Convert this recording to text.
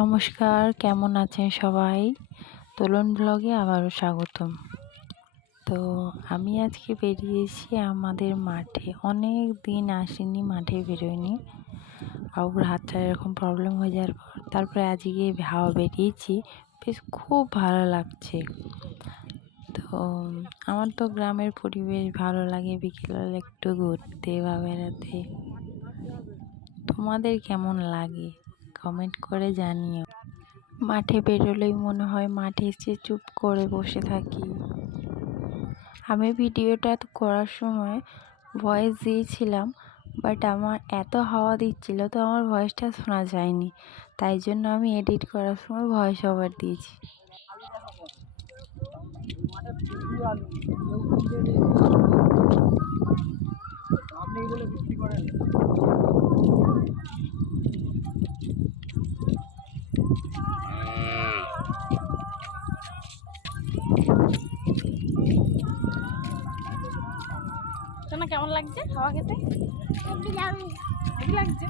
নমস্কার, কেমন আছেন সবাই? দোলন ব্লগে আবারও স্বাগতম। তো আমি আজকে বেরিয়েছি আমাদের মাঠে। অনেক দিন আসিনি, মাঠে বেরোয়নি। বাবুর হাতটা এরকম প্রবলেম হয়ে যাওয়ার পর তারপরে আজকে হাওয়া বেরিয়েছি, বেশ খুব ভালো লাগছে। তো আমার তো গ্রামের পরিবেশ ভালো লাগে, বিকেলবেলা একটু ঘুরতে বা বেড়াতে। তোমাদের কেমন লাগে কমেন্ট করে জানিও। মাঠে বেরোলেই মনে হয় মাঠে এসে চুপ করে বসে থাকি। আমি ভিডিওটা করার সময় ভয়েস দিয়েছিলাম, বাট আমার এত হাওয়া দিচ্ছিল তো আমার ভয়েসটা শোনা যায়নি, তাই জন্য আমি এডিট করার সময় ভয়েস ওভার দিয়েছি। শোনা কেমন লাগছে হাওয়া খেতে? লাগছে।